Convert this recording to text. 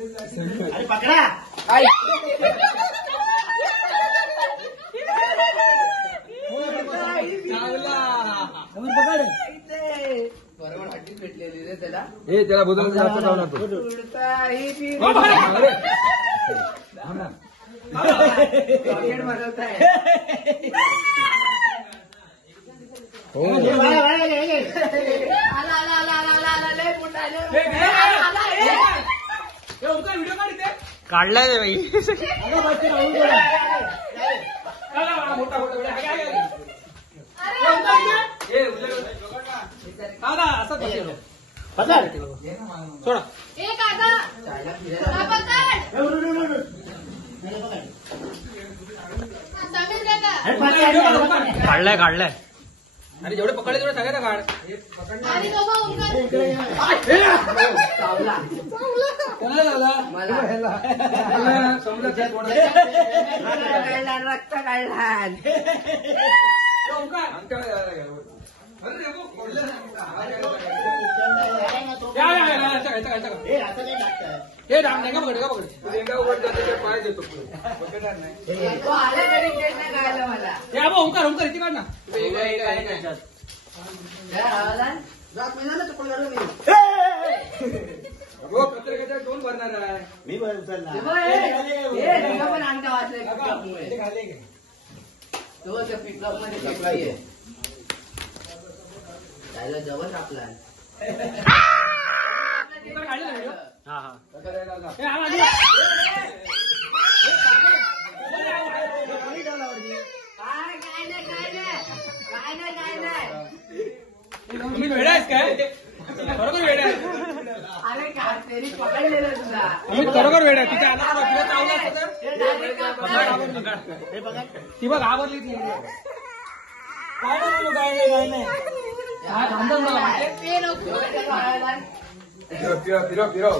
अरे पकडा बरोबर हड्डीच भेटलेली रे त्याला. हे त्याला बोलून जास्त जाऊ नको. रॉकेट बनवताय. हो आला आला आला आला आला लय मोठा काढलाय रे बाई सोडा काढलाय काढलाय. अरे जेवढे पकडले तेवढे सगळ्यांना काढ. रक्त काढला. हे राम लेंगा पकड का पकड लेंगा उघड पाय देतो आला तरी काढलं मला. ओंकार ओंकार इथे काढ ना. पत्रिकेच्या 2 भरणार आहे. मी उचलला पण अंगठा वाचलाय तो त्या पिकअप मध्ये टाकलाय. त्याला जवळ आपला हा हा तुम्ही वेडा आहेस काय? खरोखर वेडा आहे. अरे काय तरी पकडलेलं तुला. आम्ही खरोखर वेडा आहे. तिच्या आला तुला चावला असता हे बघा ती बघ आवडलीच नाही. काय नाही काय नाही ते नको. फिरव फिरव फिरव फिरव